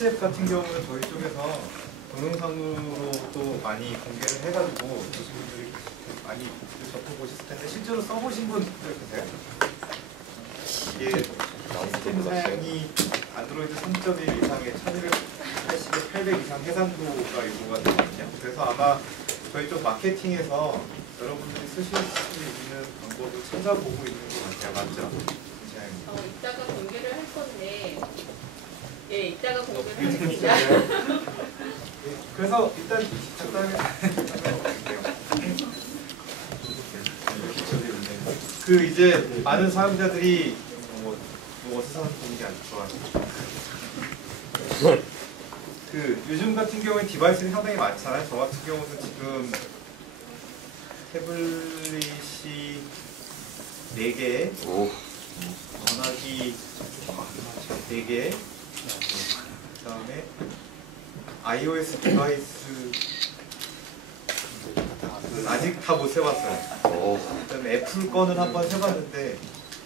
터치앱 같은 경우는 저희 쪽에서 동영상으로 또 많이 공개를 해가지고 보신 분들이 많이 접해보셨을 텐데 실제로 써보신 분들 계세요? 이게 시스템 사양이 안드로이드 3.1 이상의 1280에 800 이상 해상도가 요구가 되거든요. 그래서 아마 저희 쪽 마케팅에서 여러분들이 쓰실 수 있는 방법을 찾아보고 있는 것 같아요. 맞죠? 이따가 공개를 할 건데, 예, 이따가 공개를 하겠습니다. 그래서 일단 간단하게 그 이제 많은 사용자들이 어디서 보는 게 아주 좋아요. 그 요즘 같은 경우에 디바이스는 상당히 많잖아요. 저 같은 경우는 지금 태블릿이 4개, 전화기 4개, 그 다음에 iOS 디바이스 아직 다 못 세봤어요. 그 다음에 애플 거는 한번 세봤는데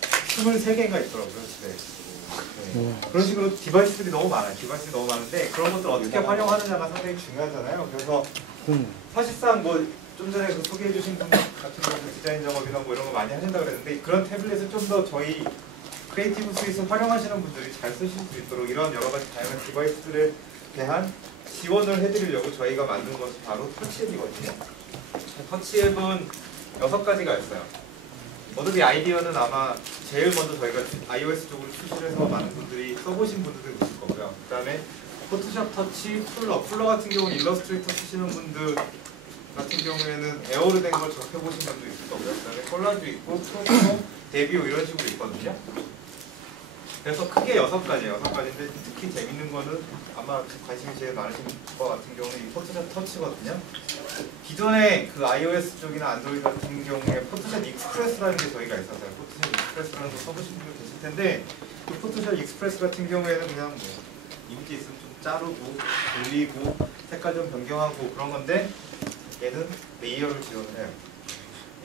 23개가 있더라고요. 네. 그런 식으로 디바이스들이 너무 많아요. 디바이스들이 너무 많은데 그런 것들 어떻게 활용하느냐가 상당히 중요하잖아요. 그래서 사실상 뭐 좀 전에 그 소개해 주신 분 같은 경우 디자인 작업이나 뭐 이런 거 많이 하신다고 그랬는데 그런 태블릿을 좀 더 저희 크리에이티브 스위스 활용하시는 분들이 잘 쓰실 수 있도록 이런 여러 가지 다양한 디바이스들에 대한 지원을 해드리려고 저희가 만든 것이 바로 터치앱이거든요. 터치앱은 6가지가 있어요. 어차피 아이디어는 아마 제일 먼저 저희가 iOS 쪽으로 출시를 해서 많은 분들이 써보신 분들도 있을 거고요. 그 다음에 포토샵 터치, 풀러 같은 경우는 일러스트레이터 쓰시는 분들 같은 경우에는 에어로 된 걸 접해보신 분도 있을 거고요. 그 다음에 콜라주 있고, 프로토, 데뷔오 이런 식으로 있거든요. 그래서 크게 6가지예요. 6가지인데 특히 재밌는 거는 아마 관심이 제일 많으신 것 같은 경우는 이 포토샵 터치거든요. 기존에 그 iOS 쪽이나 안드로이드 같은 경우에 포토샵 익스프레스라는 게 저희가 있었어요. 포토샵 익스프레스라는 거 써보신 분들 계실 텐데 이 포토샵 익스프레스 같은 경우에는 그냥 뭐 이미지 있으면 좀 자르고 돌리고 색깔 좀 변경하고 그런 건데 얘는 레이어를 지원을 해요.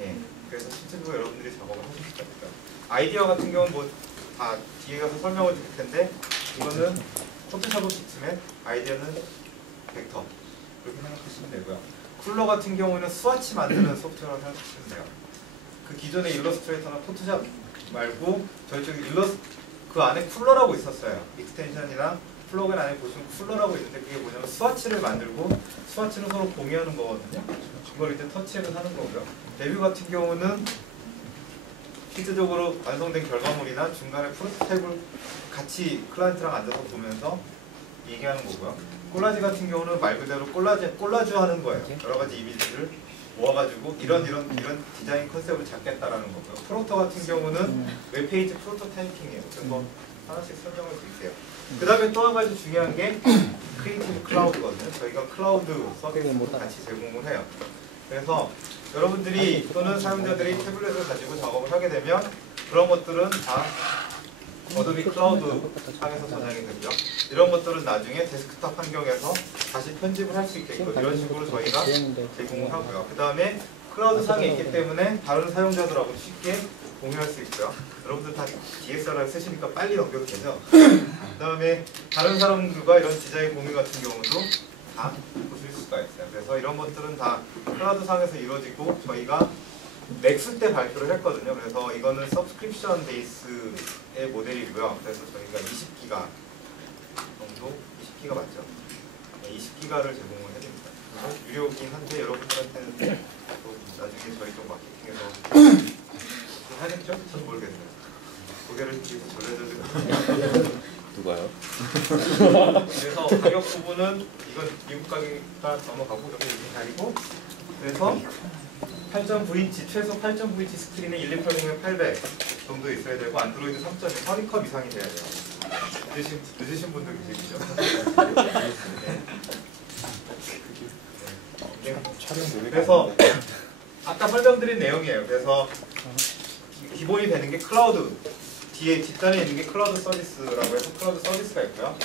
예. 그래서 실제로 여러분들이 작업을 하실 수가 있어요. 아이디어 같은 경우는 뭐 다 뒤에 가서 설명을 드릴 텐데 이거는 포토샵은 빅스맨, 아이디어는 벡터 그렇게 생각하시면 되고요. 쿨러 같은 경우는 스와치 만드는 소프트웨어라고 생각하시면 돼요. 그 기존의 일러스트레이터나 포토샵 말고 저희 쪽에 그 안에 쿨러라고 있었어요. 익스텐션이나 플러그인 안에 보시면 쿨러라고 있는데 그게 뭐냐면 스와치를 만들고 스와치는 서로 공유하는 거거든요. 그걸 이제 터치해서 하는 거고요. 데뷔 같은 경우는 실질적으로 완성된 결과물이나 중간에 프로토타입을 같이 클라이언트랑 앉아서 보면서 얘기하는 거고요. 콜라지 같은 경우는 말 그대로 콜라주 하는 거예요. 여러 가지 이미지를 모아가지고 이런 디자인 컨셉을 잡겠다라는 거고요. 프로토 같은 경우는 웹페이지 프로토타이핑이에요. 그래서 하나씩 설명을 드릴게요. 그 다음에 또 한 가지 중요한 게 크리에이티브 클라우드거든요. 저희가 클라우드 서비스도 같이 제공을 해요. 그래서 여러분들이 또는 사용자들이 태블릿을 가지고 작업을 하게 되면 그런 것들은 다 어도비 클라우드 상에서 저장이 되고요. 이런 것들은 나중에 데스크탑 환경에서 다시 편집을 할 수 있게끔 이런 식으로 저희가 제공을 하고요. 그 다음에 클라우드 상에 있기 때문에 다른 사용자들하고 쉽게 공유할 수 있고요. 여러분들 다 DSLR 쓰시니까 빨리 넘겨도 되죠? 그 다음에 다른 사람들과 이런 디자인 공유 같은 경우도 다 보실 수가 있어요. 그래서 이런 것들은 다 클라우드 상에서 이루어지고 저희가 맥스 때 발표를 했거든요. 그래서 이거는 서브스크립션 베이스의 모델이고요. 그래서 저희가 20기가 정도, 20기가 맞죠? 네, 20기가를 제공을 해드립니다. 유료긴 한데 여러분들한테는 또 나중에 저희 쪽 마케팅에서 하겠죠? 전 모르겠어요. 고개를 뒤에서 절레절레 누가요? 그래서 가격 부분은 이건 미국 가격이라 넘어가고 여기 가격이고 그래서 8.9인치 최소 8.9인치 스크린에 1280에 800 정도 있어야 되고 안드로이드 3.1 허니컵 이상이 돼야 돼요. 늦으신 분들 계시죠? 네. 그래서 아까 설명드린 내용이에요. 그래서 기본이 되는 게 클라우드 뒤에 뒷단에 있는 게 클라우드 서비스라고 해서 클라우드 서비스가 있고요.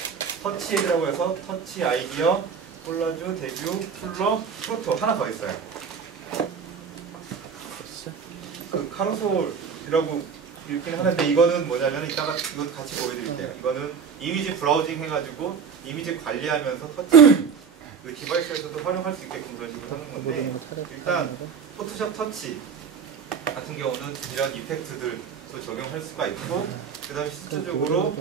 터치앱이라고 해서 터치 아이디어, 콜라주, 데뷔, 풀러, 프로토 하나 더 있어요. 그 카로솔이라고 이렇게 하는데 이거는 뭐냐면 이따가 이거 같이 보여드릴게요. 이거는 이미지 브라우징 해가지고 이미지 관리하면서 터치 그 디바이스에서도 활용할 수 있게끔 그런 식으로 하는 건데 일단 포토샵 터치 같은 경우는 이런 이펙트들도 적용할 수가 있고 그 다음에 실질적으로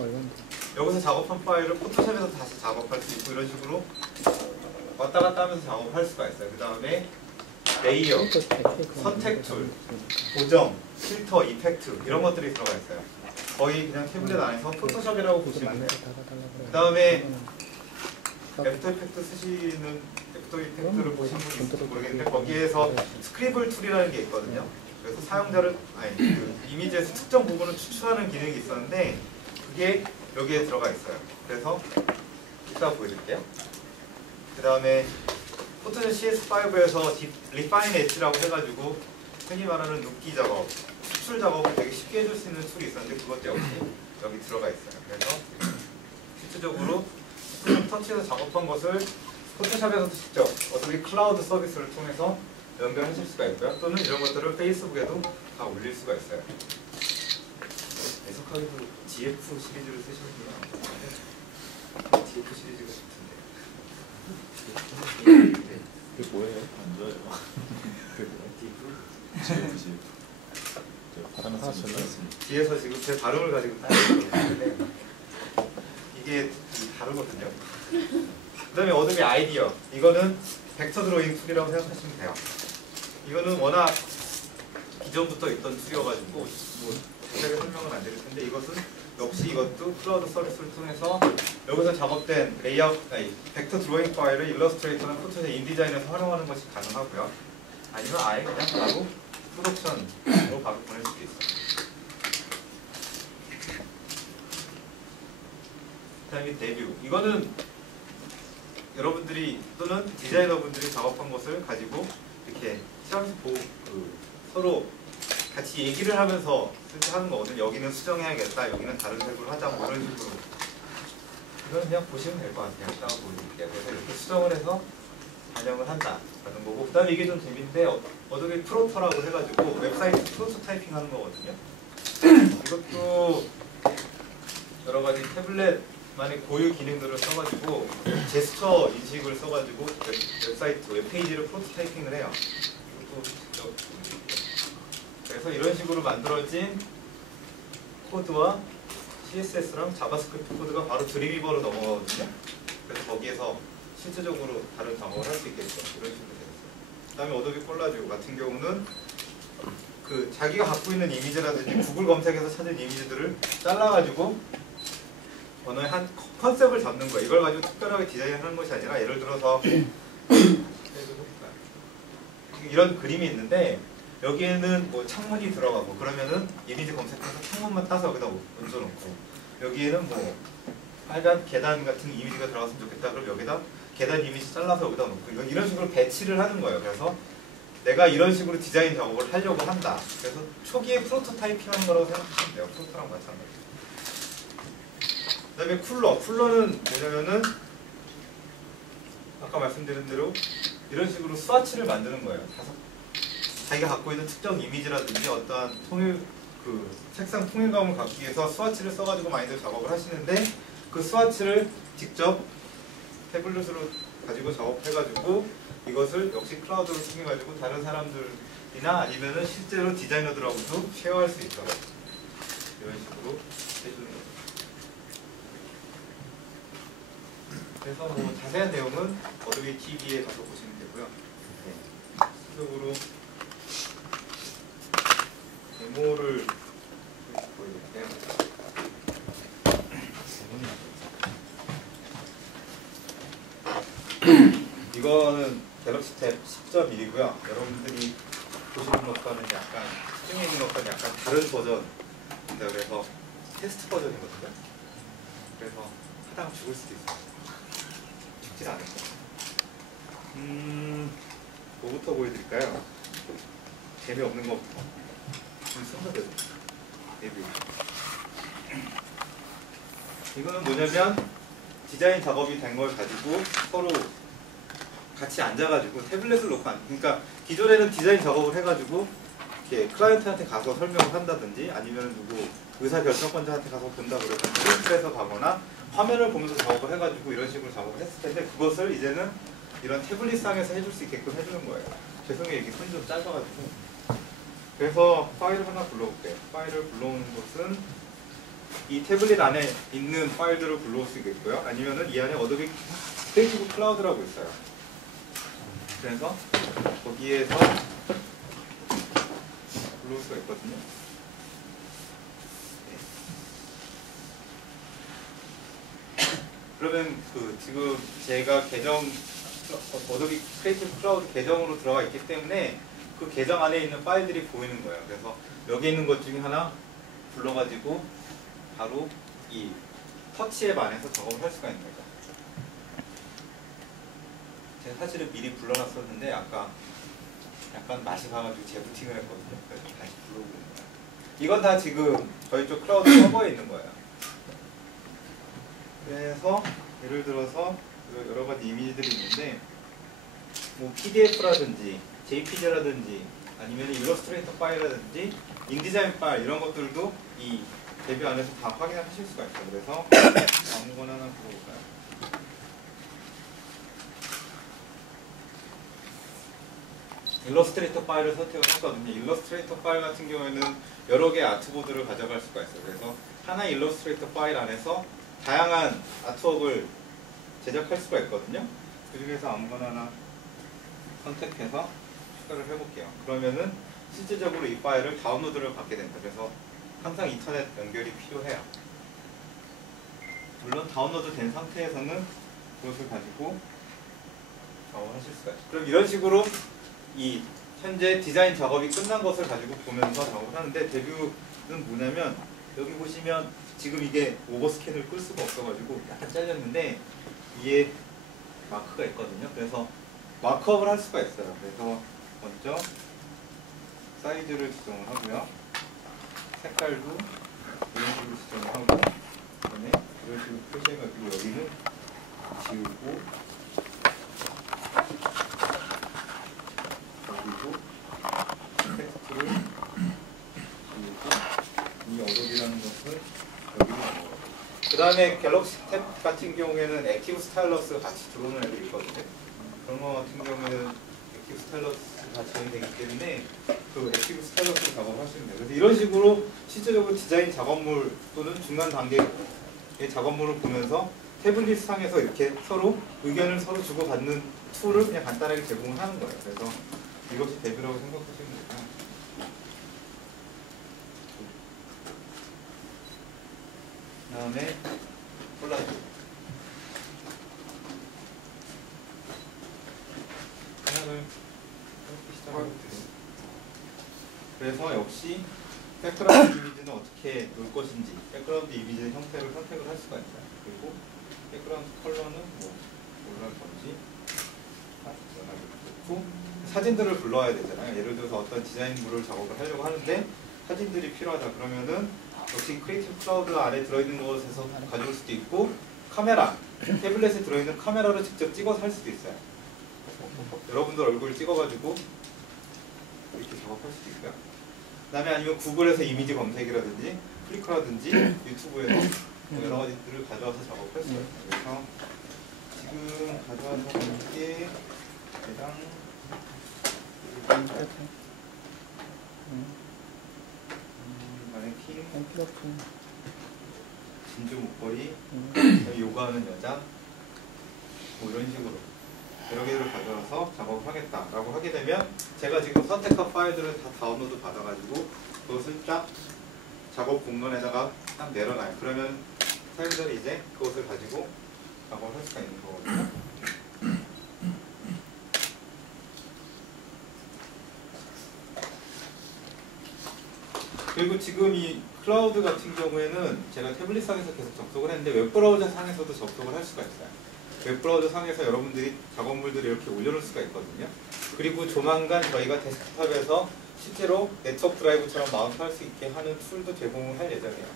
여기서 작업한 파일을 포토샵에서 다시 작업할 수 있고 이런 식으로 왔다 갔다 하면서 작업할 수가 있어요. 그 다음에 레이어, 선택 툴, 고정, 필터, 이펙트 이런 것들이 들어가 있어요. 거의 그냥 태블릿 안에서 포토샵이라고 보시면 돼요. 그 다음에 애프터 이펙트 쓰시는 애프터 이펙트를 보신 분이 있을지 모르겠는데 거기에서 스크리블 툴이라는 게 있거든요. 그래서 사용자를 그 이미지에서 특정 부분을 추출하는 기능이 있었는데 그게 여기에 들어가 있어요. 그래서 이따 보여드릴게요. 그 다음에 포토샵 CS5에서 리파인 엣지라고 해가지고 흔히 말하는 눕기 작업, 추출 작업을 되게 쉽게 해줄 수 있는 툴이 있었는데 그것도 역시 여기 들어가 있어요. 그래서 실질적으로 포토샵 터치해서 작업한 것을 포토샵에서도 직접 어떻게 클라우드 서비스를 통해서 연결하실 수가 있고요. 또는 이런 것들을 페이스북에도 다 올릴 수가 있어요. 애석하게도 GF 시리즈를 쓰시는구나. GF 시리즈가 좋던데. 그게 뭐예요? 안 좋아요. 그게 뭐예요? GF. 발음을 쓰시면 뒤에서 지금 제 발음을 가지고 따르고 있는데 이게 다르거든요. 그 다음에 어둠의 아이디어. 이거는 벡터 드로잉 툴이라고 생각하시면 돼요. 이거는 워낙 기존부터 있던 툴이어가지고 뭐 자세하게 설명은 안 드릴 텐데 이것은 역시 이것도 클라우드 서비스를 통해서 여기서 작업된 레이아웃, 벡터 드로잉 파일을 일러스트레이터나 포토샵 인디자인에서 활용하는 것이 가능하고요. 아니면 아예 그냥 바로 프로덕션으로 바로 보낼 수도 있어요. 그 다음에 데뷔. 이거는 여러분들이 또는 디자이너분들이 작업한 것을 가지고 이렇게 시험에서 보고 서로 같이 얘기를 하면서 하는 거거든요. 여기는 수정해야겠다, 여기는 다른 색으로 하자, 뭐 이런 식으로. 이건 그냥 보시면 될 것 같아요. 이따가 보여드릴게요. 그래서 이렇게 수정을 해서 반영을 한다라는 거고. 그 다음에 이게 좀 재밌는데 어도비 프로터라고 해가지고 웹사이트 프로토타이핑 하는 거거든요. 이것도 여러 가지 태블릿만의 고유 기능들을 써가지고 제스처 인식을 써가지고 웹사이트, 웹페이지를 프로토타이핑을 해요. 이것도 직접 보여드릴게요. 그래서 이런 식으로 만들어진 코드와 CSS랑 자바스크립트 코드가 바로 드림위버로 넘어가거든요. 그래서 거기에서 실제적으로 다른 작업을 할 수 있겠죠. 이런 식으로 되겠어요. 그 다음에 어도비 콜라주 같은 경우는 그 자기가 갖고 있는 이미지라든지 구글 검색에서 찾은 이미지들을 잘라가지고 언어의 한 컨셉을 잡는 거예요. 이걸 가지고 특별하게 디자인하는 것이 아니라 예를 들어서 이런 그림이 있는데 여기에는 뭐 창문이 들어가고 그러면은 이미지 검색해서 창문만 따서 여기다 얹어놓고 여기에는 뭐 빨간 계단 같은 이미지가 들어갔으면 좋겠다. 그럼 여기다 계단 이미지 잘라서 여기다 놓고 이런 식으로 배치를 하는 거예요. 그래서 내가 이런 식으로 디자인 작업을 하려고 한다. 그래서 초기에 프로토타이핑 하는 거라고 생각하시면 돼요. 프로토랑 마찬가지. 그 다음에 쿨러는 뭐냐면은 아까 말씀드린 대로 이런 식으로 스와치를 만드는 거예요. 자기가 갖고 있는 특정 이미지라든지 어떠한 색상 통일감을 갖기 위해서 스와치를 써가지고 많이들 작업을 하시는데 그 스와치를 직접 태블릿으로 가지고 작업해가지고 이것을 역시 클라우드로 통해가지고 다른 사람들이나 아니면은 실제로 디자이너들하고도 쉐어할 수 있도록 이런 식으로 해주는 거죠. 그래서 뭐 자세한 내용은 어도비 TV에 가서 보시면 되고요. 실질적으로 데모를 보여드릴게요. 이거는 갤럭시 탭 10.1이고요. 여러분들이 보시는 것과는 약간 시중에 있는 것과는 약간 다른 버전인데 그래서 테스트 버전이거든요. 그래서 하다가 죽을 수도 있어요. 죽진 않을 거예요. 뭐부터 보여드릴까요? 재미없는 것부터. 순서대로 데뷔. 이거는 뭐냐면 디자인 작업이 된 걸 가지고 서로 같이 앉아가지고 태블릿을 놓고 그러니까 기존에는 디자인 작업을 해가지고 이렇게 클라이언트한테 가서 설명을 한다든지 아니면 누구 의사결정권자한테 가서 본다 그러면 프린트에서 가거나 화면을 보면서 작업을 해가지고 이런 식으로 작업을 했을 텐데 그것을 이제는 이런 태블릿상에서 해줄 수 있게끔 해주는 거예요. 죄송해요, 이게 손이 좀 짧아가지고. 그래서 파일을 하나 불러올게요. 파일을 불러오는 것은 이 태블릿 안에 있는 파일들을 불러올 수 있겠고요. 아니면은 이 안에 어도비 크리에이티브 클라우드라고 있어요. 그래서 거기에서 불러올 수가 있거든요. 그러면 그 지금 제가 계정 어도비 크리에이티브 클라우드 계정으로 들어가 있기 때문에 그 계정 안에 있는 파일들이 보이는 거예요. 그래서 여기 있는 것 중에 하나 불러가지고 바로 이 터치 앱 안에서 작업을 할 수가 있는 거죠. 제가 사실은 미리 불러놨었는데 아까 약간 맛이 가가지고 재부팅을 했거든요. 그래서 다시 불러오고 있는 거예요. 이건 다 지금 저희 쪽 클라우드 서버에 있는 거예요. 그래서 예를 들어서 여러 가지 이미지들이 있는데 뭐 PDF라든지 JPG라든지 아니면 일러스트레이터 파일이라든지 인디자인 파일 이런 것들도 이 데뷔 안에서 다 확인하실 수가 있어요. 그래서 아무거나 하나 불러볼까요? 일러스트레이터 파일을 선택을 했거든요. 일러스트레이터 파일 같은 경우에는 여러 개의 아트보드를 가져갈 수가 있어요. 그래서 하나의 일러스트레이터 파일 안에서 다양한 아트웍을 제작할 수가 있거든요. 그 중에서 아무거나 하나 선택해서 추가를 해볼게요. 그러면은 실질적으로 이 파일을 다운로드를 받게 됩니다. 그래서 항상 인터넷 연결이 필요해요. 물론 다운로드 된 상태에서는 그것을 가지고 작업을 하실 수가 있어요. 그럼 이런 식으로 이 현재 디자인 작업이 끝난 것을 가지고 보면서 작업을 하는데 데뷔는 뭐냐면 여기 보시면 지금 이게 오버스캔을 끌 수가 없어가지고 약간 잘렸는데 위에 마크가 있거든요. 그래서 마크업을 할 수가 있어요. 그래서 먼저 사이즈를 지정을 하고요. 색깔도 이런 식으로 지정을 하고 그다음에 이런 식으로 표시해가지고 여기는 지우고 여기도 텍스트를 지우고 이 어도비라는 것을 여기로 넣어요. 그 다음에 갤럭시 탭 같은 경우에는 액티브 스타일러스 같이 들어오는 애들이 있거든요. 그런 거 같은 경우에는 액티브 스타일러스가 지원이 되기 때문에 그 액티브 스타일러스로 작업을 하시면 돼요. 그래서 이런 식으로 실제적으로 디자인 작업물 또는 중간 단계의 작업물을 보면서 태블릿 상에서 이렇게 서로 의견을 서로 주고받는 툴을 그냥 간단하게 제공을 하는 거예요. 그래서 이것이 데뷔라고 생각하시면 되고요. 그 다음에 콜라주 하나를 시작해볼게요. 그래서 역시 백그라운드 이미지는 어떻게 놓을 것인지 백그라운드 이미지의 형태를 선택을 할 수가 있어요. 그리고 백그라운드 컬러는 뭐 뭘로 할 건지 놓고 사진들을 불러야 되잖아요. 예를 들어서 어떤 디자인물을 작업을 하려고 하는데 사진들이 필요하다 그러면은 역시 크리에이티브 클라우드 안에 들어있는 곳에서 가져올 수도 있고 카메라, 태블릿에 들어있는 카메라로 직접 찍어서 할 수도 있어요. 여러분들 얼굴 찍어가지고 이렇게 작업할 수도 있고요. 그 다음에 아니면 구글에서 이미지 검색이라든지 플리커라든지 유튜브에서 여러 가지들을 가져와서 작업할 수 있어요. 그래서 지금 가져와서 보는 게 대강 마네킹, 진주 목걸이, 요가하는 여자 뭐 이런 식으로 여러 개를 가져와서 작업을 하겠다라고 하게 되면 제가 지금 선택한 파일들을 다 다운로드 받아가지고 그것을 쫙 작업 공간에다가 딱 내려놔요. 그러면 사용자들이 이제 그것을 가지고 작업을 할 수가 있는 거거든요. 그리고 지금 이 클라우드 같은 경우에는 제가 태블릿 상에서 계속 접속을 했는데 웹브라우저 상에서도 접속을 할 수가 있어요. 웹브라우저 상에서 여러분들이 작업물들을 이렇게 올려놓을 수가 있거든요. 그리고 조만간 저희가 데스크탑에서 실제로 네트워크 드라이브처럼 마운트할 수 있게 하는 툴도 제공을 할 예정이에요.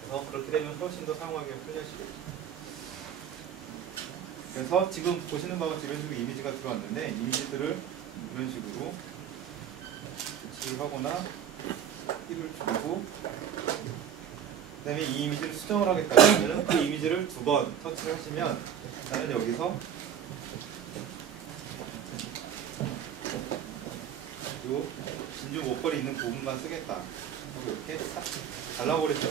그래서 그렇게 되면 훨씬 더 사용하기가 편리하시겠죠. 그래서 지금 보시는 바와 같이 이런 식으로 이미지가 들어왔는데 이미지들을 이런 식으로 를 하거나 1을 주고 그 다음에 이 이미지를 수정을 하겠다 그러면 그 이미지를 2번 터치를 하시면 나는 여기서 요 진주 목걸이 있는 부분만 쓰겠다 하고 이렇게 딱 잘라버렸죠.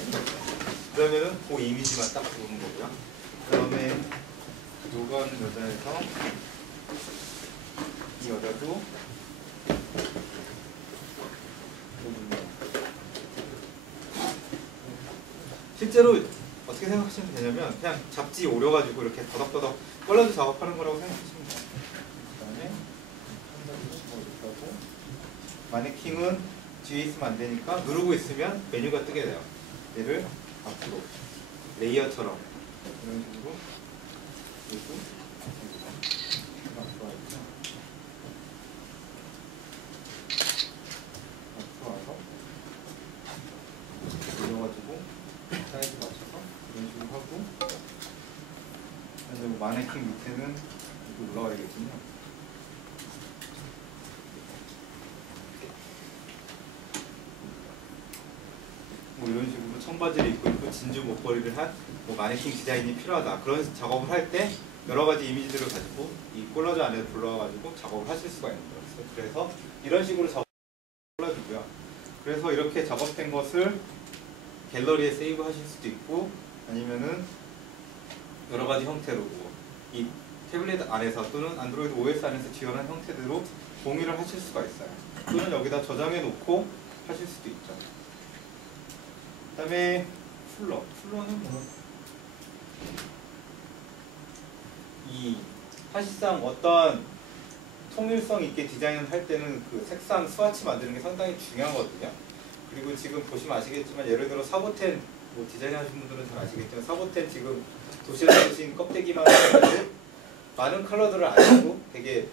그러면은 그 이미지만 딱 보는 거고요. 그 다음에 요가는 여자에서 이 여자도 실제로 어떻게 생각하시면 되냐면 그냥 잡지 오려가지고 이렇게 더덕더덕 컬러도 작업하는 거라고 생각하시면 돼요. 그 다음에 한 가지 더 있다고 마네킹은 뒤에 있으면 안 되니까 누르고 있으면 메뉴가 뜨게 돼요. 얘를 앞으로 레이어처럼 이런 식으로 그리고 앞으로 와서 올려가지고 사이즈 맞춰서 이런 식으로 하고 그리고 마네킹 밑에는 이렇게 올라가야겠군요. 뭐 이런 식으로 청바지를 입고 있고 진주 목걸이를 한 뭐 마네킹 디자인이 필요하다. 그런 작업을 할 때 여러 가지 이미지들을 가지고 이 콜라주 안에 불러가지고 작업을 하실 수가 있는 거예요. 그래서 이런 식으로 작업을 콜라주고요. 그래서 이렇게 작업된 것을 갤러리에 세이브 하실 수도 있고 아니면은 여러 가지 형태로 뭐 이 태블릿 안에서 또는 안드로이드 OS 안에서 지원한 형태대로 공유를 하실 수가 있어요. 또는 여기다 저장해 놓고 하실 수도 있죠. 그 다음에 플러는 뭐 이 사실상 어떤 통일성 있게 디자인을 할 때는 그 색상 스와치 만드는 게 상당히 중요하거든요. 그리고 지금 보시면 아시겠지만 예를 들어 사보텐 뭐 디자인 하신 분들은 잘 아시겠지만 사보텐 지금 도시락에 쓰신 껍데기만 하는데 많은 컬러들을 안 쓰고 되게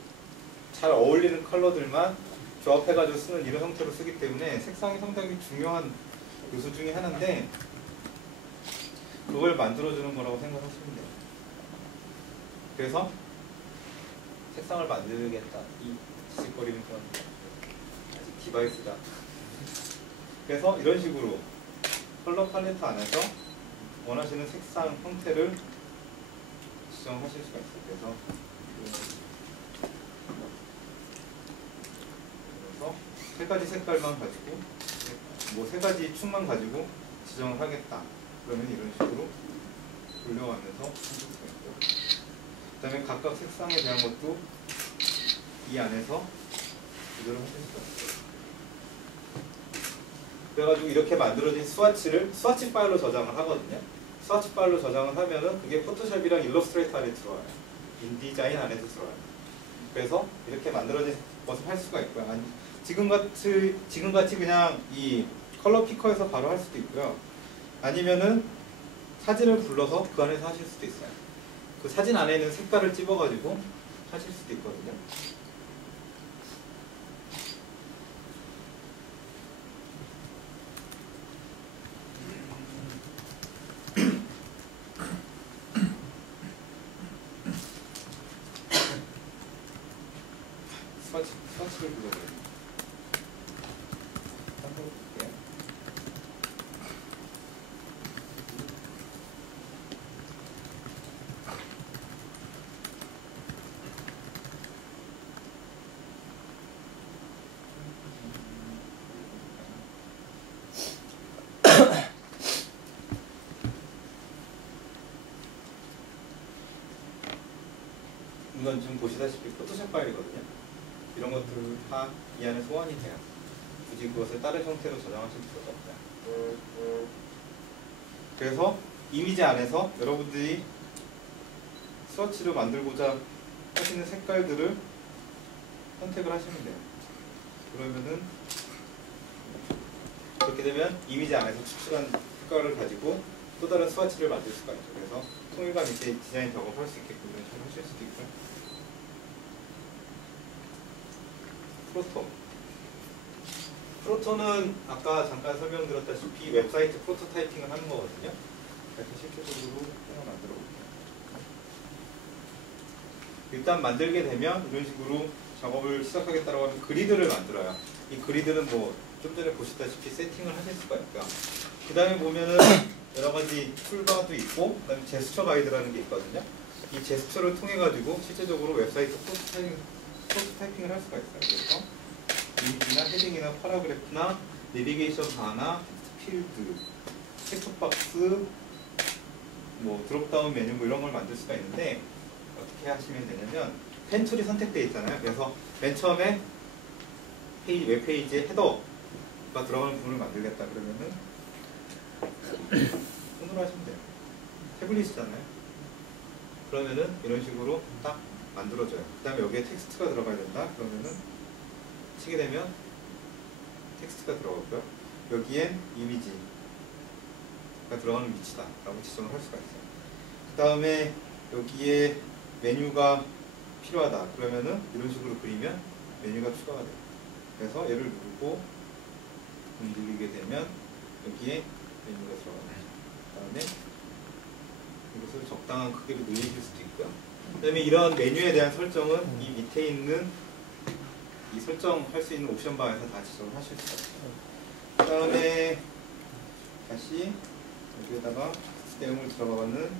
잘 어울리는 컬러들만 조합해가지고 쓰는 이런 형태로 쓰기 때문에 색상이 상당히 중요한 요소 중에 하나인데 그걸 만들어주는 거라고 생각하시면 돼요. 그래서 색상을 만들겠다. 이 지직거리는 건 아직 디바이스다. 그래서 이런 식으로 컬러 팔레트 안에서 원하시는 색상 형태를 지정하실 수가 있어요. 그래서 세 가지 색깔만 가지고 뭐 세 가지 축만 가지고 지정을 하겠다. 그러면 이런 식으로 돌려가면서 하실 수가 있고요. 그 다음에 각각 색상에 대한 것도 이 안에서 조절을 하실 수가 있어요. 그래가지고 이렇게 만들어진 스와치 파일로 저장을 하거든요. 스와치 파일로 저장을 하면은 그게 포토샵이랑 일러스트레이터 안에 들어와요. 인디자인 안에도 들어와요. 그래서 이렇게 만들어진 것을 할 수가 있고요. 아니, 지금같이 그냥 이 컬러 피커에서 바로 할 수도 있고요. 아니면은 사진을 불러서 그 안에서 하실 수도 있어요. 그 사진 안에 있는 색깔을 찝어가지고 하실 수도 있거든요. 스와치를 불러드려요. 한번 볼게요. 이건 지금 보시다시피 포토샵 파일이거든요. 이런 것들을 다 이 안에 소환이 돼요. 굳이 그것을 다른 형태로 저장하실 필요가 없어요. 그래서 이미지 안에서 여러분들이 스와치로 만들고자 하시는 색깔들을 선택을 하시면 돼요. 그러면은 그렇게 되면 이미지 안에서 추출한 색깔을 가지고 또 다른 스와치를 만들 수가 있죠. 그래서 통일감 있게 디자인 작업을 할 수 있게끔 이런 식으로 하실 수도 있고요. 프로토는 아까 잠깐 설명드렸다시피 웹사이트 프로토타이핑을 하는 거거든요. 그래서 실제적으로 하나 만들어 볼게요. 일단 만들게 되면 이런 식으로 작업을 시작하겠다고 하면 그리드를 만들어요. 이 그리드는 뭐 좀 전에 보시다시피 세팅을 하실 수가 있고요. 그 다음에 보면은 여러 가지 툴바도 있고, 그 다음에 제스처 가이드라는 게 있거든요. 이 제스처를 통해 가지고 실제적으로 웹사이트 포스트 타이핑을 할 수가 있어요. 그래서 이미지나 헤딩이나 파라그래프나 내비게이션 바나 필드, 텍스트박스, 뭐 드롭다운 메뉴 뭐 이런 걸 만들 수가 있는데 어떻게 하시면 되냐면 펜 툴이 선택되어 있잖아요. 그래서 맨 처음에 웹페이지에 헤더가 들어가는 부분을 만들겠다 그러면은 손으로 하시면 돼요. 태블릿이잖아요. 그러면은 이런 식으로 딱 만들어져요. 그 다음에 여기에 텍스트가 들어가야 된다. 그러면은 치게 되면 텍스트가 들어가고요. 여기엔 이미지가 들어가는 위치다 라고 지정을 할 수가 있어요. 그 다음에 여기에 메뉴가 필요하다. 그러면은 이런 식으로 그리면 메뉴가 추가가 돼요. 그래서 얘를 누르고 움직이게 되면 여기에 메뉴가 들어가요. 그 다음에 이것을 적당한 크기로 늘리실 수도 있고요. 그 다음에 이런 메뉴에 대한 설정은 이 밑에 있는 이 설정할 수 있는 옵션 바에서 다 지정을 하실 수가 있어요. 그 다음에 다시 여기에다가 내용을 들어가는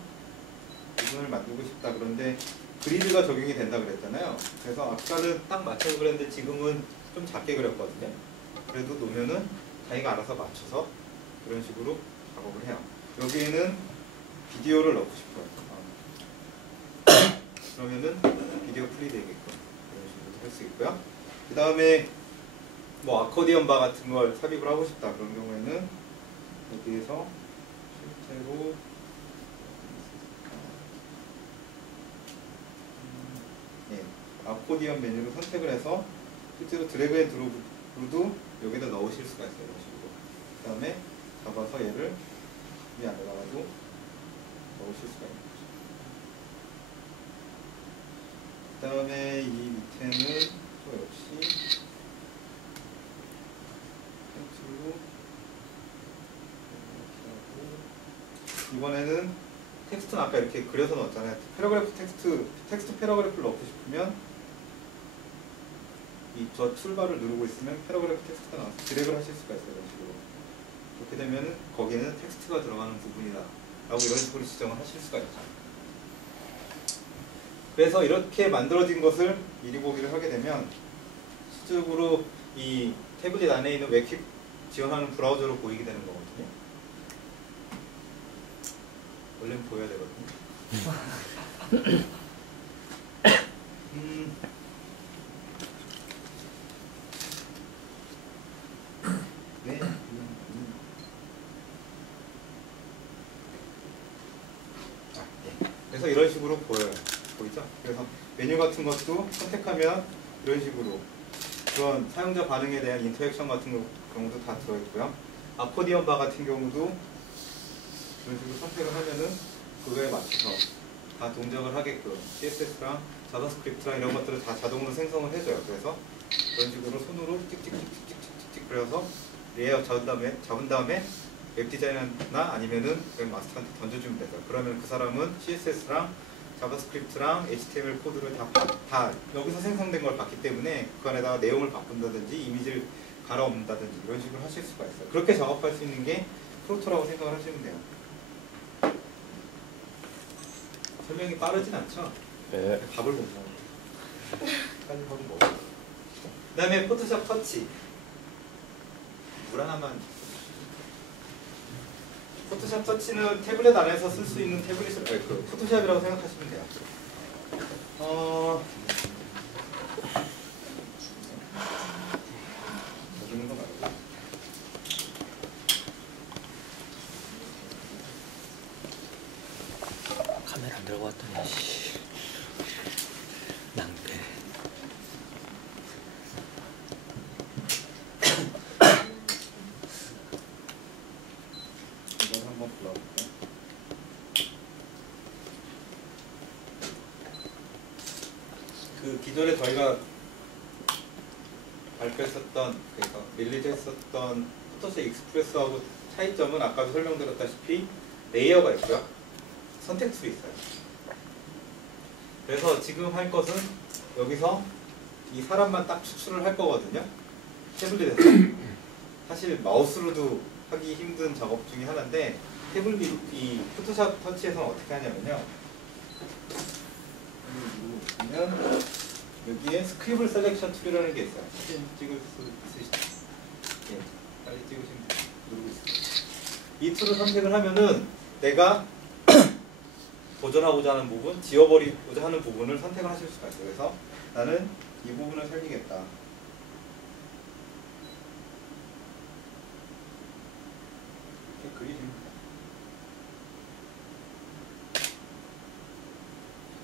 부분을 만들고 싶다. 그런데 그리드가 적용이 된다 그랬잖아요. 그래서 아까는 딱 맞춰서 그랬는데 지금은 좀 작게 그렸거든요. 그래도 놓으면은 자기가 알아서 맞춰서 그런 식으로 작업을 해요. 여기에는 비디오를 넣고 싶어요. 그러면은 비디오 풀이 되게끔 이런 식으로 할 수 있고요. 그 다음에 뭐 아코디언 바 같은 걸 삽입을 하고 싶다. 그런 경우에는 여기에서 실제로 아코디언 메뉴를 선택을 해서 실제로 드래그 앤 드롭으로도 여기다 넣으실 수가 있어요. 이런 식으로. 그 다음에 잡아서 얘를 이 안에다가도 넣으실 수가 있는 거죠. 그 다음에 이 밑에는 또 역시 펜툴로 이렇게 하고 이번에는 텍스트는 아까 이렇게 그려서 넣었잖아요. 패러그래프 텍스트 패러그래프를 넣고 싶으면 이 저 툴바를 누르고 있으면 패러그래프 텍스트가 나와서 드래그를 하실 수가 있어요. 이런 식으로. 그렇게 되면은 거기에는 텍스트가 들어가는 부분이다 라고 이런 식으로 지정을 하실 수가 있죠. 그래서 이렇게 만들어진 것을 이리 보기를 하게 되면 실질적으로 이 태블릿 안에 있는 웹킷 지원하는 브라우저로 보이게 되는 거거든요. 원래는 보여야 되거든요. 네. 그래서 이런 식으로 보여요. 보이죠? 그래서 메뉴 같은 것도 선택하면 이런 식으로 그런 사용자 반응에 대한 인터랙션 같은 경우도 다 들어있고요. 아코디언 바 같은 경우도 이런 식으로 선택을 하면은 그거에 맞춰서 다 동작을 하게끔 CSS랑 자바스크립트랑 이런 것들을 다 자동으로 생성을 해줘요. 그래서 이런 식으로 손으로 찍찍찍찍찍찍찍 그려서 레이아웃 잡은 다음에 웹 디자이너나 아니면은 웹 마스터한테 던져주면 되죠. 그러면 그 사람은 CSS랑 자바스크립트랑 HTML 코드를 다 여기서 생성된 걸 봤기 때문에 그 안에다가 내용을 바꾼다든지 이미지를 갈아엎는다든지 이런 식으로 하실 수가 있어요. 그렇게 작업할 수 있는 게 프로토라고 생각을 하시면 돼요. 설명이 빠르진 않죠? 네. 밥을 못 먹어요. 빨리 밥을 먹어요. 그 다음에 포토샵 터치. 물 하나만. 포토샵 터치는 태블릿 안에서 쓸 수 있는 태블릿을, 그 포토샵이라고 생각하시면 돼요. 여기는 거 말고. 카메라 안 들고 왔더니 씨. 낭패. 이걸 한번 불러볼게요. 그 기존에 저희가 발표했었던, 그러니까 릴리즈했었던 포토샵 익스프레스하고 차이점은 아까도 설명드렸다시피 레이어가 있고요. 선택 툴이 있어요. 그래서 지금 할 것은 여기서 이 사람만 딱 추출을 할 거거든요. 태블릿에서 사실 마우스로도 하기 힘든 작업 중에 하나인데 태블릿 이 포토샵 터치에서는 어떻게 하냐면요. 보면 여기에 스크리블 셀렉션 툴이라는 게 있어요. 사진 찍을 수 있으시죠? 예, 빨리 찍으시면 돼요. 누르고 있어요. 이 툴을 선택을 하면은 내가 보존하고자 하는 부분, 지워버리고자 하는 부분을 선택을 하실 수가 있어요. 그래서 나는 이 부분을 살리겠다. 이렇게 그리시면 돼요.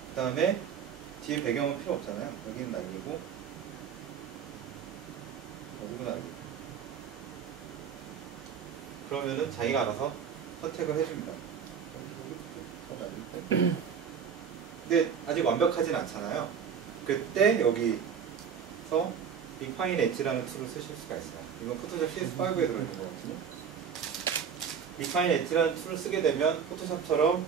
그 다음에 뒤에 배경은 필요 없잖아요. 여기는 날리고 여기도 날리고 그러면은 자기가 알아서 선택을 해줍니다. 근데 아직 완벽하진 않잖아요. 그때 여기서 Refine Edge라는 툴을 쓰실 수가 있어요. 이건 포토샵 CS5에 들어있는 거거든요. Refine Edge라는 툴을 쓰게 되면 포토샵처럼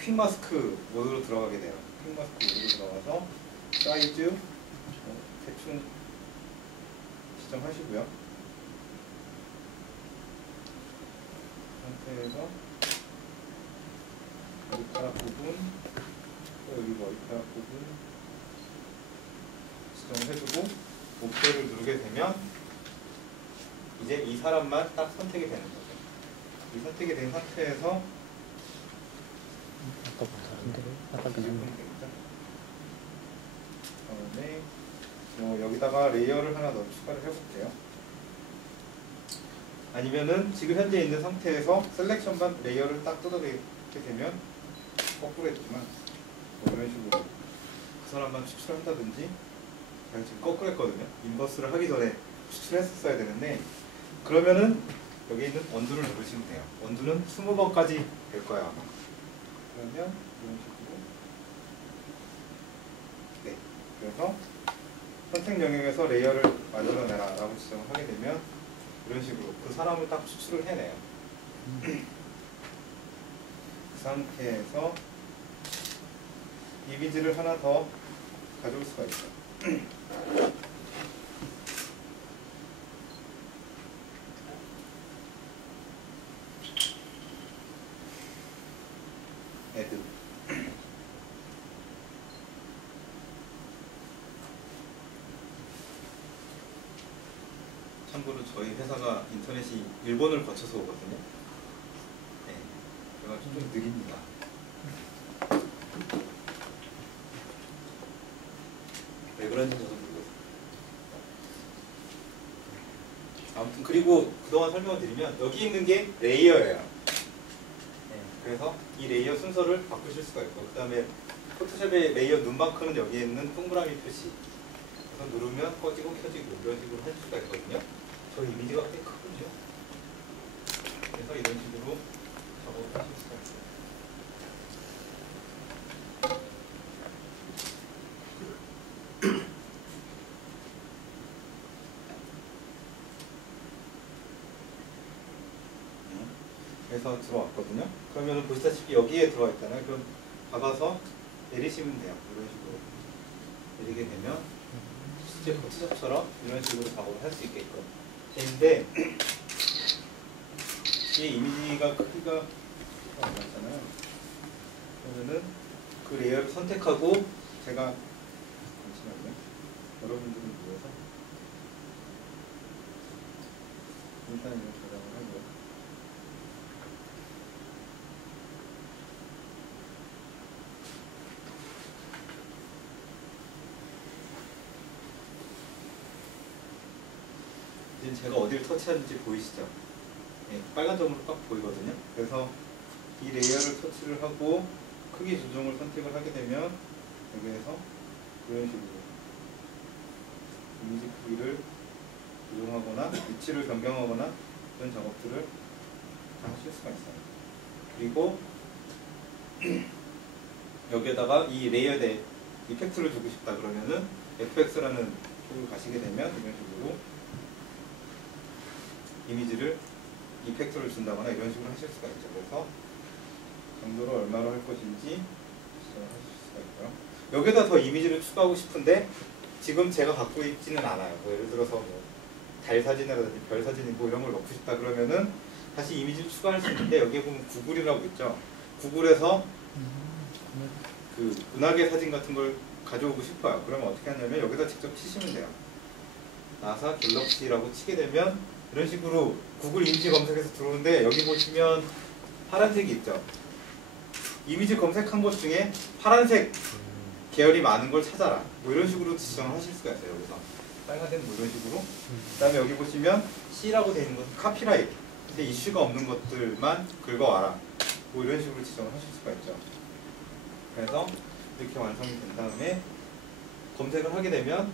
퀵 마스크 모드로 들어가게 돼요. 퀵 마스크 모드로 들어가서 사이즈 대충 지정하시고요. 상태에서 머리카락 부분, 또 여기 머리카락 부분 지정을 해주고 오케이를 누르게 되면 이제 이 사람만 딱 선택이 되는 거죠. 이 선택이 된 상태에서 아까 다른데 아까 그냥 다음에 여기다가 레이어를 하나 더 추가를 해볼게요. 아니면은 지금 현재 있는 상태에서 셀렉션만 레이어를 딱 뜯어내게 되면 거꾸로 했지만 뭐 이런 식으로 그 사람만 추출을 한다든지 제가 지금 거꾸로 했거든요. 인버스를 하기 전에 추출했었어야 되는데 그러면은 여기 있는 언두를 누르시면 돼요. 언두는 20번까지 될 거예요 아마. 그러면 이런 식으로 네, 그래서 선택 영역에서 레이어를 만들어내라 라고 지정을 하게 되면 이런 식으로 그 사람을 딱 추출을 해내요. 그 상태에서 이미지를 하나 더 가져올 수가 있어요. 애드 참고로 저희 회사가 인터넷이 일본을 거쳐서 오거든요. 네, 그래서 좀 느립니다. 왜 그런지 저도 모르겠어요. 아무튼 그리고 그동안 설명을 드리면 여기 있는 게 레이어예요. 네, 그래서 이 레이어 순서를 바꾸실 수가 있고 그 다음에 포토샵의 레이어 눈마크는 여기에 있는 동그라미 표시 그래서 누르면 꺼지고 켜지고 이런 식으로 할 수가 있거든요. 저 이미지가 꽤 크군요. 그래서 이런 식으로 작업을 하실 수가 있어요. 그래서 들어왔거든요. 그러면 보시다시피 여기에 들어와 있잖아요. 그럼 박아서 내리시면 돼요. 이런 식으로 내리게 되면 실제 포토샵처럼 이런 식으로 작업을 할 수 있게끔 되는데 이 이미지가 크기가 많잖아요. 그러면은 그 레이어를 선택하고 제가 잠시만요. 여러분들을 위해서 일단 이거 저장을 하고요. 지금 제가 어디를 터치하는지 보이시죠? 네, 빨간 점으로 딱 보이거든요. 그래서 이 레이어를 터치를 하고 크기 조정을 선택을 하게 되면 여기에서 이런 식으로 이미지 크기를 조정하거나 위치를 변경하거나 이런 작업들을 다 하실 수가 있어요. 그리고 여기에다가 이 레이어에 이펙트를 주고 싶다 그러면은 FX라는 쪽을 가시게 되면 이런 식으로 이미지를 이펙트를 준다거나 이런 식으로 하실 수가 있죠. 그래서 강도를 얼마로 할 것인지 지정하실 수가 있고요. 여기다 더 이미지를 추가하고 싶은데 지금 제가 갖고 있지는 않아요. 뭐 예를 들어서 뭐 달 사진이라든지 별 사진이고 이런 걸 넣고 싶다 그러면은 다시 이미지를 추가할 수 있는데 여기에 보면 구글이라고 있죠. 구글에서 그 은하계 사진 같은 걸 가져오고 싶어요. 그러면 어떻게 하냐면 여기다 직접 치시면 돼요. 나사 갤럭시라고 치게 되면 이런 식으로 구글 이미지 검색에서 들어오는데 여기 보시면 파란색이 있죠. 이미지 검색한 것 중에 파란색 계열이 많은 걸 찾아라. 뭐 이런 식으로 지정을 하실 수가 있어요. 여기서 빨간색 뭐 이런 식으로. 그다음에 여기 보시면 C라고 되어 있는 것은 카피라이트. 근데 이슈가 없는 것들만 긁어와라. 뭐 이런 식으로 지정을 하실 수가 있죠. 그래서 이렇게 완성이 된 다음에 검색을 하게 되면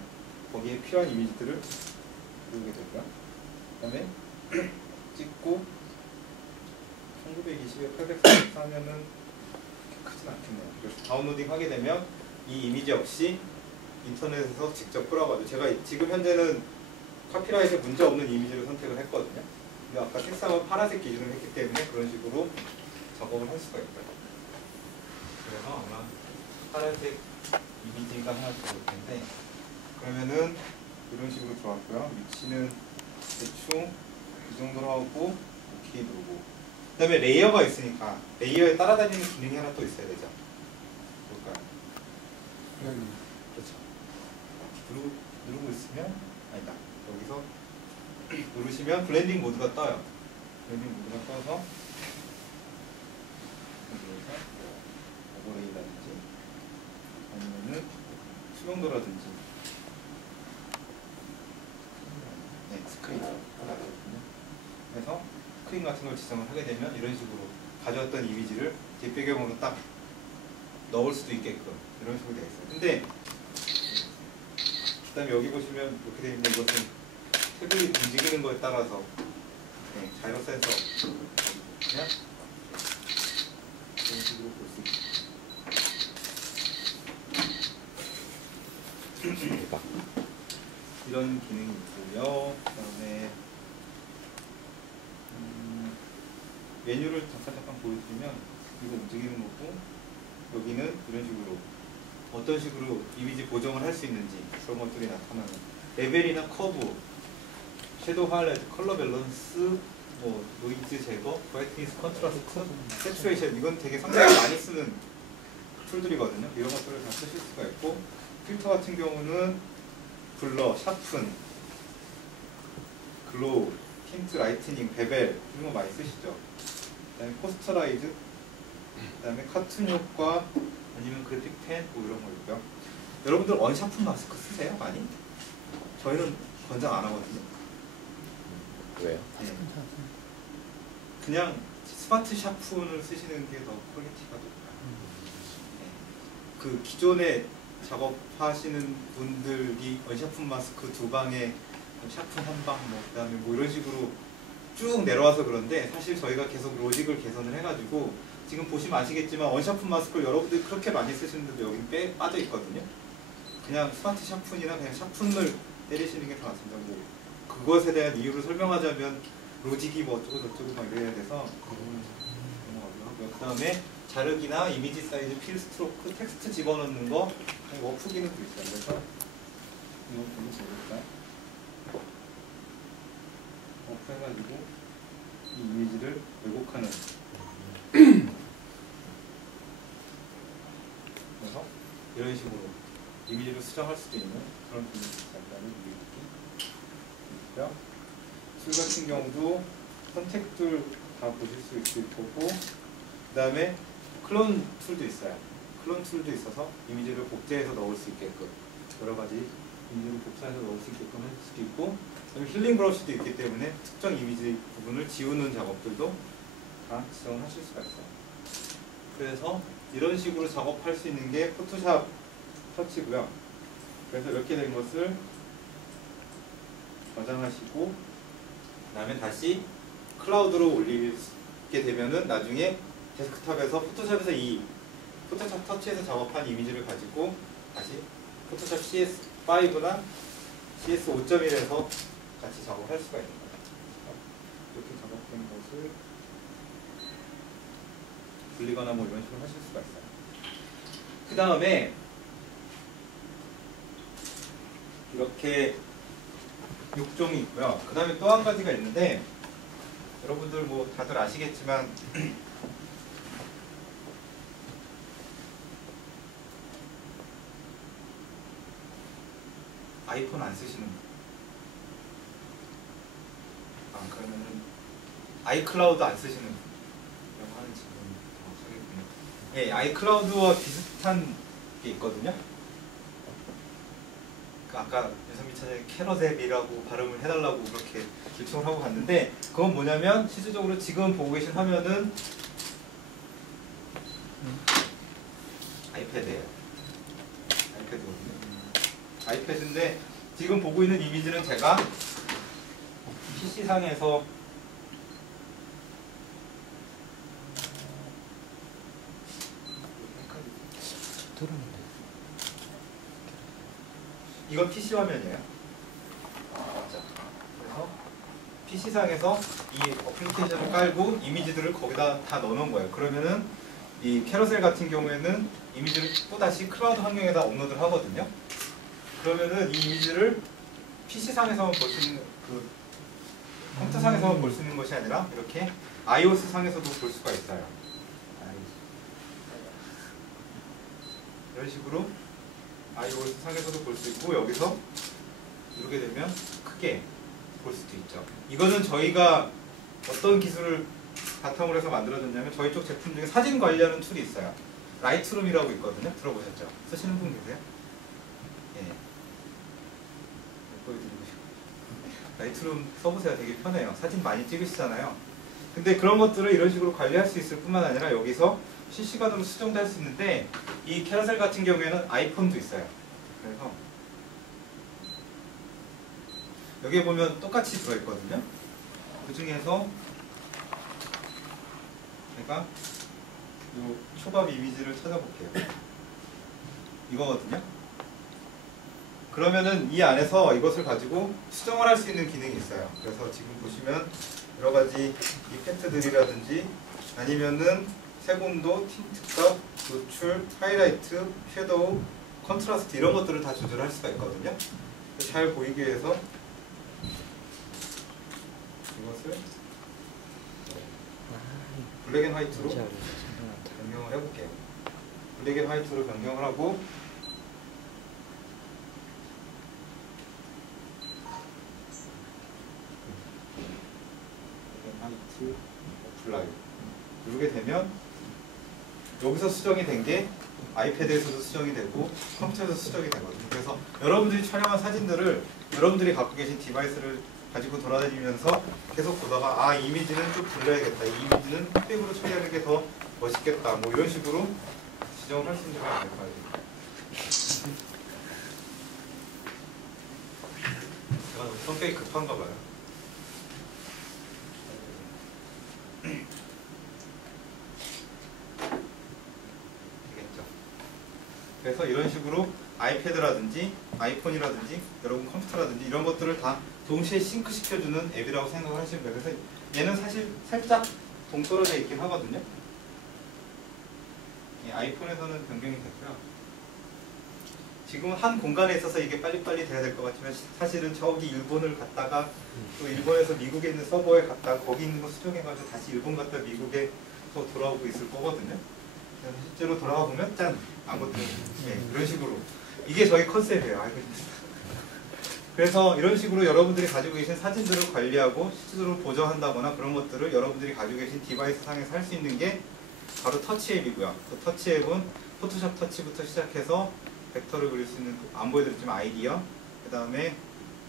거기에 필요한 이미지들을 누르게 되고요. 그다음에 찍고 1920에 844면은 크진 않겠네요. 그래서 다운로딩 하게 되면 이 이미지 역시 인터넷에서 직접 끌어가지고 제가 지금 현재는 카피라이트에 문제 없는 이미지를 선택을 했거든요. 근데 아까 색상은 파란색 기준을 했기 때문에 그런 식으로 작업을 할 수가 있고요. 그래서 아마 파란색 이미지가 하나 들어올 텐데 그러면은 이런 식으로 들어왔고요. 위치는 대충 이 정도로 하고 오케이 누르고 그 다음에 레이어가 있으니까 레이어에 따라다니는 기능이 하나 또 있어야 되죠. 볼까요? 그렇죠. 누르고 있으면 아니다. 여기서 누르시면 블렌딩 모드가 떠요. 블렌딩 모드가 떠서 여기에서 오버레이라든지 아니면은 수명도라든지 네, 스크린 그래서 스크린 같은 걸 지정을 하게 되면 이런 식으로 가져왔던 이미지를 뒷배경으로 딱 넣을 수도 있게끔 이런 식으로 되어 있어요. 근데 그 다음에 여기 보시면 이렇게 되어 있는데 이것은 탭이 움직이는 거에 따라서 네, 자이로 센서 그냥 이런 식으로 볼 수 있습니다. 이런 기능이 있고요. 그 다음에 메뉴를 잠깐 보여드리면 이거 움직이는 거고 여기는 이런 식으로 어떤 식으로 이미지 보정을 할 수 있는지 그런 것들이 나타나는 레벨이나 커브, 섀도우 하이라이트, 컬러 밸런스, 뭐 노이즈 제거, 브라이트니스, 컨트라스트, 세츄레이션 이건 되게 상당히 많이 쓰는 툴들이거든요. 이런 것들을 다 쓰실 수가 있고 필터 같은 경우는 블러, 샤픈, 글로우, 틴트, 라이트닝, 베벨 이런 거 많이 쓰시죠. 그 다음에 포스터라이즈, 그 다음에 카툰 효과 아니면 그래픽 펜 뭐 이런 거 있고요. 여러분들 언샤픈 마스크 쓰세요? 많이? 저희는 권장 안 하거든요. 왜요? 네. 그냥 스마트 샤픈을 쓰시는 게 더 퀄리티가 높아요. 네. 그 기존에 작업하시는 분들이 언샤픈 마스크 2방에 샤픈 1방 그 다음에 뭐 이런 식으로 쭉 내려와서 그런데 사실 저희가 계속 로직을 개선을 해가지고 지금 보시면 아시겠지만 언샤픈 마스크를 여러분들이 그렇게 많이 쓰시는데도 여기 빠져 있거든요. 그냥 스마트 샤픈이나 그냥 샤픈을 때리시는 게 더 낫습니다. 뭐 그것에 대한 이유를 설명하자면 로직이 뭐 어쩌고 저쩌고 막 이래야 돼서 하고요. 그 다음에 자르기나 이미지 사이즈, 필 스트로크, 텍스트 집어넣는 거 워프 기능도 있어요. 그래서 이거 보여드릴까요? 워프 해가지고 이 이미지를 왜곡하는 그래서 이런 식으로 이미지를 수정할 수도 있는 그런 기능이 있다는 이미지 있고요. 툴 같은 경우도 선택들 다 보실 수 있을 거고 그 다음에 클론 툴도 있어요. 클론 툴도 있어서 이미지를 복제해서 넣을 수 있게끔 여러 가지 이미지를 복사해서 넣을 수 있게끔 할 수도 있고 그다음에 힐링 브러쉬도 있기 때문에 특정 이미지 부분을 지우는 작업들도 다 지정을 하실 수가 있어요. 그래서 이런 식으로 작업할 수 있는 게 포토샵 터치고요. 그래서 이렇게 된 것을 저장하시고 그 다음에 다시 클라우드로 올리게 되면은 나중에 데스크탑에서 포토샵에서 이 포토샵 터치에서 작업한 이미지를 가지고 다시 포토샵 CS5나 CS 5.1에서 같이 작업할 수가 있는 거예요. 이렇게 작업된 것을 분리거나 뭐 이런 식으로 하실 수가 있어요. 그 다음에 이렇게 6종이 있고요. 그 다음에 또 한 가지가 있는데 여러분들 뭐 다들 아시겠지만 아이폰 안 쓰시는 분? 그러면은 아이클라우드 안 쓰시는 분? 라고 하는 질문이 정확하겠군요. 예, 아이클라우드와 비슷한 게 있거든요. 아까 윤선미 차장이 캐럿앱이라고 발음을 해달라고 그렇게 요청을 하고 갔는데 그건 뭐냐면 실질적으로 지금 보고 계신 화면은 아이패드예요. 아이패드거든요. 아이패드인데 지금 보고 있는 이미지는 제가 PC상에서 이건 PC 화면이에요. 그래서 PC상에서 이 어플리케이션을 깔고 이미지들을 거기다 다 넣어놓은 거예요. 그러면은 이 캐러셀 같은 경우에는 이미지를 또다시 클라우드 환경에다 업로드를 하거든요. 그러면은 이 이미지를 PC상에서만 볼 수 있는, 그 컴퓨터상에서만 볼 수 있는 것이 아니라 이렇게 iOS 상에서도 볼 수가 있어요. 이런 식으로 iOS 상에서도 볼 수 있고 여기서 누르게 되면 크게 볼 수도 있죠. 이거는 저희가 어떤 기술을 바탕으로 해서 만들어졌냐면 저희 쪽 제품 중에 사진 관리하는 툴이 있어요. 라이트룸이라고 있거든요. 들어보셨죠? 쓰시는 분 계세요? 예. 보여드리고 싶어요. 라이트룸 써보세요. 되게 편해요. 사진 많이 찍으시잖아요. 근데 그런 것들을 이런 식으로 관리할 수 있을 뿐만 아니라 여기서 실시간으로 수정도 할 수 있는데 이 캐러셀 같은 경우에는 아이폰도 있어요. 그래서 여기에 보면 똑같이 들어있거든요. 그 중에서 제가 요 초밥 이미지를 찾아볼게요. 이거거든요. 그러면은 이 안에서 이것을 가지고 수정을 할 수 있는 기능이 있어요. 그래서 지금 보시면 여러 가지 이펙트들이라든지 아니면은 색온도, 틴트값, 노출, 하이라이트, 섀도우, 컨트라스트 이런 것들을 다 조절할 수가 있거든요. 잘 보이기 위해서 이것을 블랙 앤 화이트로 변경을 해볼게요. 블랙 앤 화이트로 변경을 하고 블랙 앤 화이트 어플라이 누르게 되면 여기서 수정이 된 게 아이패드에서도 수정이 되고 컴퓨터에서 수정이 되거든요. 그래서 여러분들이 촬영한 사진들을 여러분들이 갖고 계신 디바이스를 가지고 돌아다니면서 계속 보다가 아, 이 이미지는 좀 불러야겠다. 이 이미지는 흑백으로 처리하는 게 더 멋있겠다. 뭐 이런 식으로 지정을 할 수 있는 거 아닐까요? 제가 너무 성격이 급한가 봐요. 되겠죠? 그래서 이런 식으로 아이패드라든지 아이폰이라든지 여러분 컴퓨터라든지 이런 것들을 다 동시에 싱크시켜주는 앱이라고 생각을 하시면 돼요. 그래서 얘는 사실 살짝 동떨어져 있긴 하거든요. 이 아이폰에서는 변경이 됐고요. 지금은 한 공간에 있어서 이게 빨리빨리 돼야 될 것 같지만 사실은 저기 일본을 갔다가 또 일본에서 미국에 있는 서버에 갔다가 거기 있는 거 수정해가지고 다시 일본 갔다 미국에 또 돌아오고 있을 거거든요. 실제로 돌아가 보면 짠! 아무것도 이런 식으로 이게 저희 컨셉이에요. 알고 있습니다. 그래서 이런 식으로 여러분들이 가지고 계신 사진들을 관리하고 실제로 보정한다거나 그런 것들을 여러분들이 가지고 계신 디바이스 상에서 할 수 있는 게 바로 터치 앱이고요. 그 터치 앱은 포토샵 터치부터 시작해서 벡터를 그릴 수 있는 안 보여드렸지만 아이디어, 그 다음에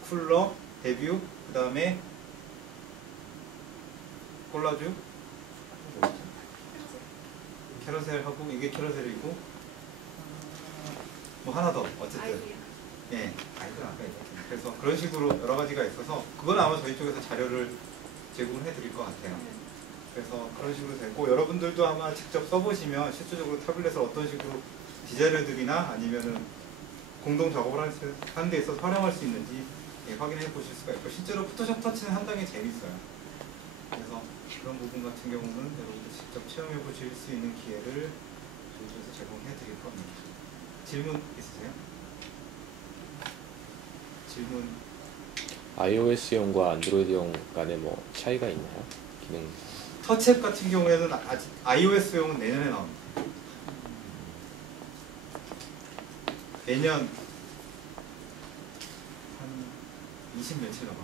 쿨러, 데뷰, 그 다음에 콜라주, 캐러셀하고 이게 캐러셀이고 뭐 하나 더 어쨌든 예, 아이디어 아까 얘기했잖아요. 그래서 그런 식으로 여러 가지가 있어서 그건 아마 저희 쪽에서 자료를 제공해 드릴 것 같아요. 그래서 그런 식으로 되고 여러분들도 아마 직접 써보시면 실질적으로 타블렛을 어떤 식으로 디자이너들이나 아니면은 공동 작업을 하는 데 있어서 활용할 수 있는지 예, 확인해 보실 수가 있고 실제로 포토샵 터치는 상당히 재밌어요. 그래서 그런 부분 같은 경우는 여러분들 직접 체험해 보실 수 있는 기회를 저희 쪽에서 제공해 드릴 겁니다. 질문 있으세요? 질문 iOS용과 안드로이드용 간에 뭐 차이가 있나요? 기능. 터치앱 같은 경우에는 아직 iOS용은 내년에 나옵니다. 내년 한 20 며칠 남아.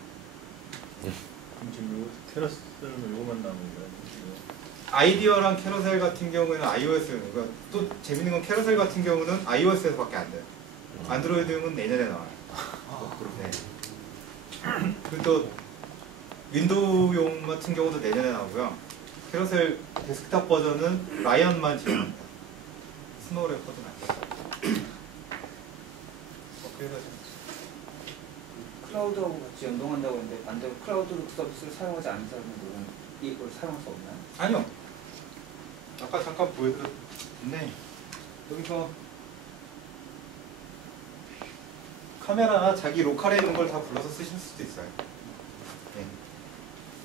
그럼 지금 요 캐러셀은 요거만 남은 거예요? 지금? 아이디어랑 캐러셀 같은 경우에는 iOS용. 그러니까 또 재밌는 건 캐러셀 같은 경우는 iOS에서밖에 안 돼요. 안드로이드용은 내년에 나와요. 네. 그리고 또 윈도우용 같은 경우도 내년에 나오고요. 캐러셀 데스크탑 버전은 라이언만 지원합니다. 스노우 레퍼드는 안 돼요. 그래서 클라우드하고 같이 연동한다고 했는데 반대로 클라우드 서비스를 사용하지 않는 사람들은 이걸 사용할 수 없나요? 아니요. 아까 잠깐 보여드렸는데 여기서 카메라나 자기 로컬에 있는 걸 다 불러서 쓰실 수도 있어요. 네.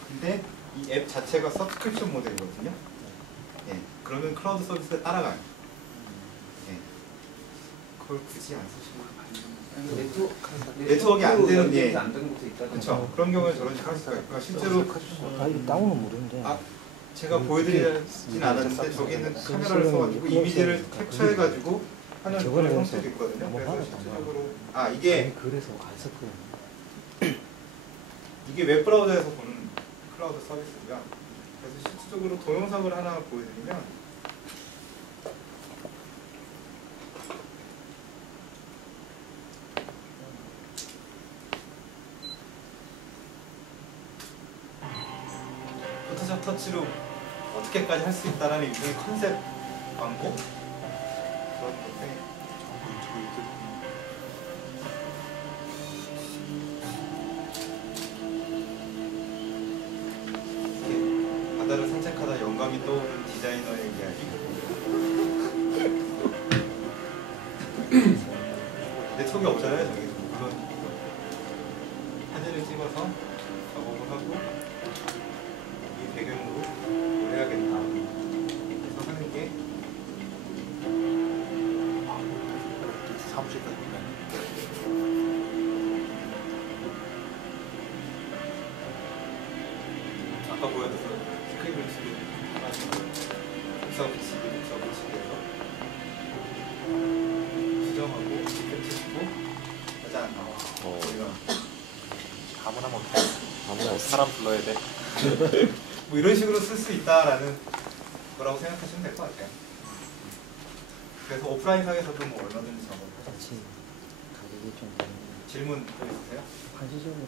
근데 이 앱 자체가 서브스크립션 모델이거든요. 네. 그러면 클라우드 서비스에 따라가요. 네. 그걸 굳이 안 쓰시고 네트워크가 안 되는, 예. 안 되는 것도 있다. 그렇죠. 그런 경우에 저런 식으로 할 수가 있고요. 실제로 이 다운은 모르는데. 아, 제가 보여드리진 않았는데 저기는 카메라를 써가지고 이미지를 캡처해가지고 하는 그런 저거는 형태도 있거든요. 그래서 넘어가는 실질적으로 이게 그래서 안 썼거든요. 이게 웹브라우저에서 보는 클라우드 서비스고요. 그래서 실질적으로 동영상을 하나 보여드리면 포토샵 터치로 어떻게까지 할 수 있다라는 일종의 컨셉 광고 그런 건데 이렇게 바다를 산책하다 영감이 떠오른 디자이너의 이야기. 네트워크가 없잖아요. 저기 물론 사진을 찍어서 작업을 하고 이 배경으로 뭘 해야겠다 그래서 하는 게 사무실까지 가요? 아까 보여드렸던 스크린을 치고 복사 붙이기에서 수정하고 펼치고 짜잔 이런 아무나 못해. 아무나 사람 불러야 돼. 뭐 이런 식으로 쓸 수 있다라는 거라고 생각하시면 될 것 같아요. 그래서 오프라인상에서도 뭐 얼마든지 작업을 하실 수 같이 있어요. 가격이 좀 질문 또 있으세요? 한시적으로